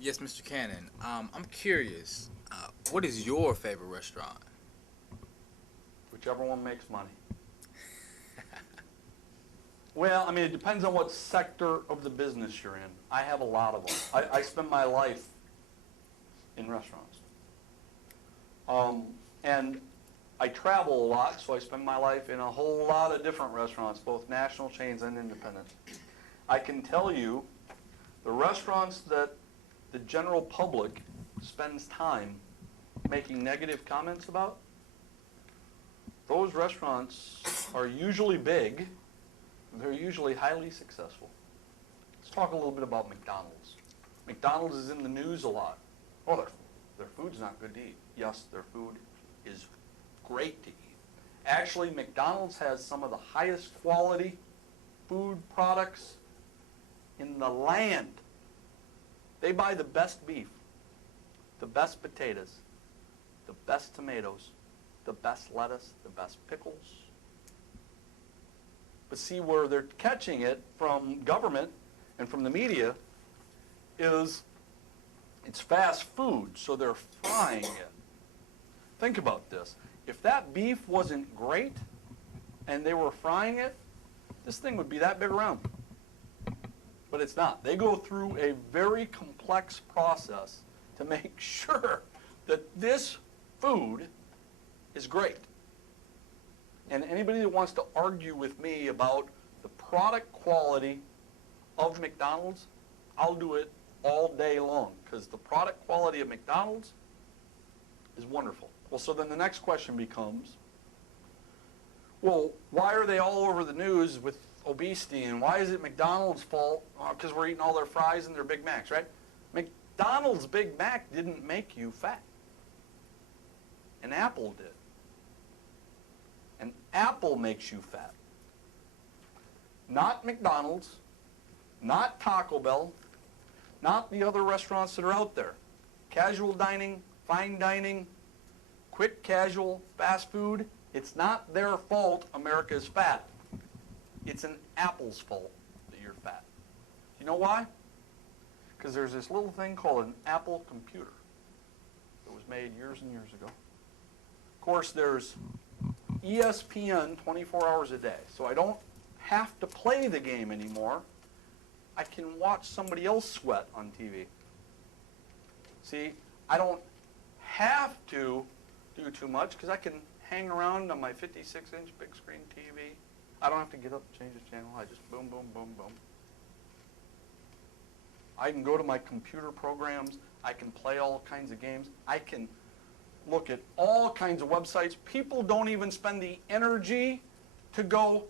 Yes, Mr. Cannon. I'm curious. What is your favorite restaurant? Whichever one makes money. Well, I mean, it depends on what sector of the business you're in. I have a lot of them. I spend my life in restaurants. And I travel a lot, so I spend my life in a whole lot of different restaurants, both national chains and independent. I can tell you the restaurants that the general public spends time making negative comments about, those restaurants are usually big. They're usually highly successful. Let's talk a little bit about McDonald's. McDonald's is in the news a lot. Oh, their food's not good to eat. Yes, their food is great to eat. Actually, McDonald's has some of the highest quality food products in the land. They buy the best beef, the best potatoes, the best tomatoes, the best lettuce, the best pickles. But see, where they're catching it from government and from the media is it's fast food, so they're frying it. Think about this. If that beef wasn't great and they were frying it, this thing would be that big around. But it's not. They go through a very complex process to make sure that this food is great. And anybody that wants to argue with me about the product quality of McDonald's, I'll do it all day long, because the product quality of McDonald's is wonderful. Well, so then the next question becomes, well, why are they all over the news with obesity, and why is it McDonald's fault? Because we're eating all their fries and their Big Macs, right? McDonald's Big Mac didn't make you fat. An apple did. An apple makes you fat. Not McDonald's, not Taco Bell, not the other restaurants that are out there. Casual dining, fine dining, quick casual, fast food, it's not their fault America is fat. It's an apple's fault that you're fat. You know why? Because there's this little thing called an Apple computer that was made years and years ago. Of course, there's ESPN 24 hours a day, so I don't have to play the game anymore. I can watch somebody else sweat on TV. See, I don't have to do too much because I can hang around on my 56-inch big screen TV. I don't have to get up and change the channel. I just boom, boom, boom, boom. I can go to my computer programs. I can play all kinds of games. I can look at all kinds of websites. People don't even spend the energy to go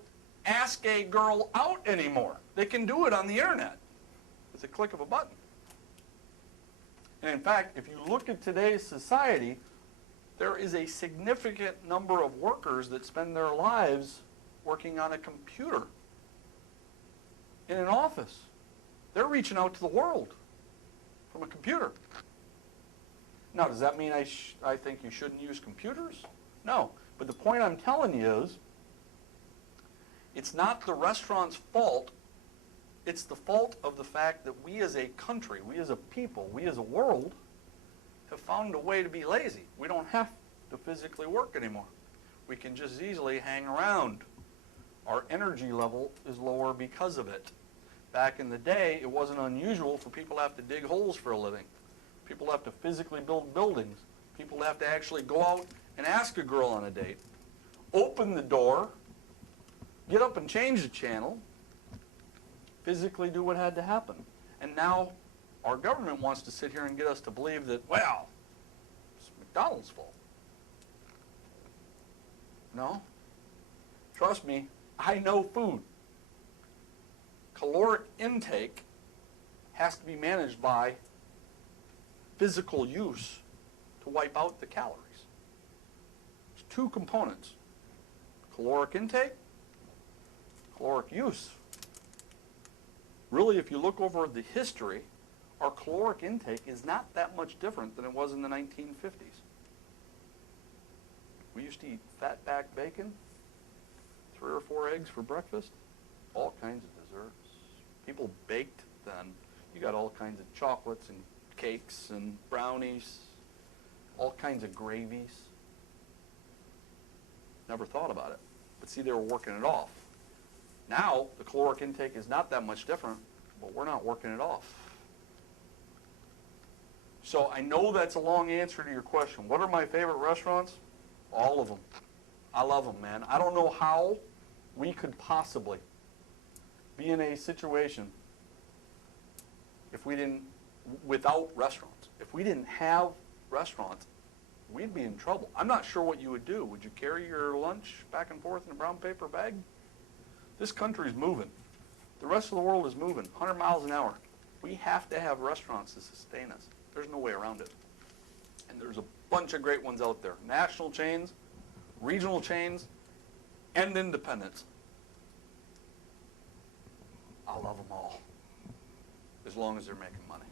ask a girl out anymore. They can do it on the internet with a click of a button. And in fact, if you look at today's society, there is a significant number of workers that spend their lives working on a computer in an office. They're reaching out to the world from a computer. Now, does that mean I think you shouldn't use computers? No. But the point I'm telling you is, it's not the restaurant's fault. It's the fault of the fact that we as a country, we as a people, we as a world, have found a way to be lazy. We don't have to physically work anymore. We can just easily hang around. Our energy level is lower because of it. Back in the day, it wasn't unusual for people to have to dig holes for a living. People have to physically build buildings. People have to actually go out and ask a girl on a date, open the door, get up and change the channel, physically do what had to happen. And now our government wants to sit here and get us to believe that, well, it's McDonald's fault. No. Trust me, I know food. Caloric intake has to be managed by physical use to wipe out the calories. There's two components: caloric intake, caloric use. Really, if you look over the history, our caloric intake is not that much different than it was in the 1950s. We used to eat fat-back bacon, 3 or 4 eggs for breakfast, all kinds of desserts. People baked then. You got all kinds of chocolates and cupcakes and brownies, all kinds of gravies. Never thought about it. But see, they were working it off. Now, the caloric intake is not that much different, but we're not working it off. So I know that's a long answer to your question. What are my favorite restaurants? All of them. I love them, man. I don't know how we could possibly be in a situation if we didn't, without restaurants. If we didn't have restaurants, we'd be in trouble. I'm not sure what you would do. Would you carry your lunch back and forth in a brown paper bag? This country's moving. The rest of the world is moving, 100 miles an hour. We have to have restaurants to sustain us. There's no way around it. And there's a bunch of great ones out there. National chains, regional chains, and independents. I love them all, as long as they're making money.